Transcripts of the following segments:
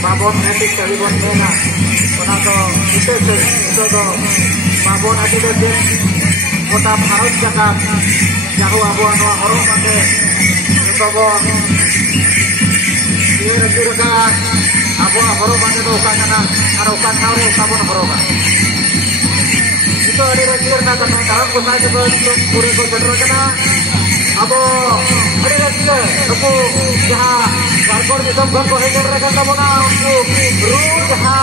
babon etik dari bonena, konato itu babon ati dede kota harus jakat jauh abu anu orang pakai babon ini kira abu orang pakai tu kana arukan haru babon orang itu ada rekir nak sekarang kusai itu puri ko bener kana abo ada rekir aku jaha Karkor di tempat ko hekor rekan tabona aku ru jaha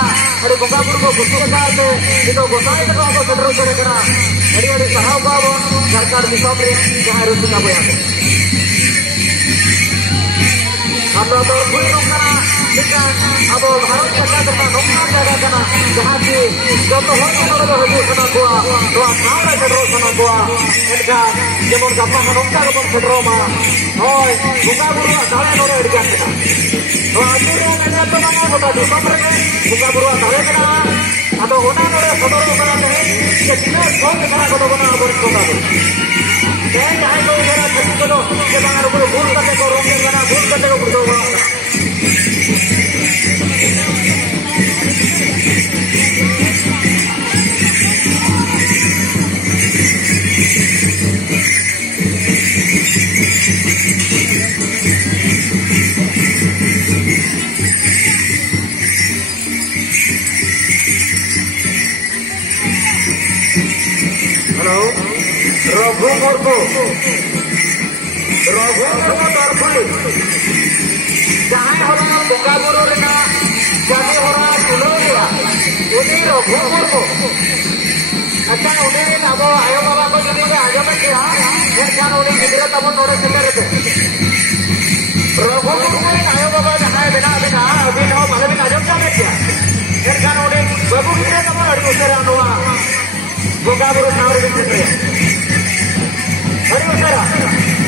ada boga burgo gustu kaate itu gosai ko aku bener ko rekana ada sahabat karkar di sobre jaha harus kita boya atau terpuri kana ikan abo harus kita tempat nomor jaga kana jaha di joto hono hono haju kana doa kara terus kana doa enka jemon kappa nongka ko pedroma hoy buka buru dale nore edikan kana doa aturo kana to nama kota di sobre buka buru dale kana atau hona nore sodoro kana ke kina kong kana kota kana abo kota kayak jahe ko era thaki ko ke bangar ko bur kate ko ronge kana bur kate ko burdo Rogo morgo tarpuli jahe orang buka buru rena jadi orang dulu ya ini rogo morgo अच्छा उन्हें अब आयो बाबा को जब आगे बैठे हैं क्या उन्हें किधर तब नोड़े चले रहते रोगों को आयो बाबा जहाँ बिना बिना अभी ना माले बिना जब जाने क्या क्या उन्हें बाबू किधर तब अड़ी उसे रानुआ बुका बरो नावरे बिचते अड़ी उसे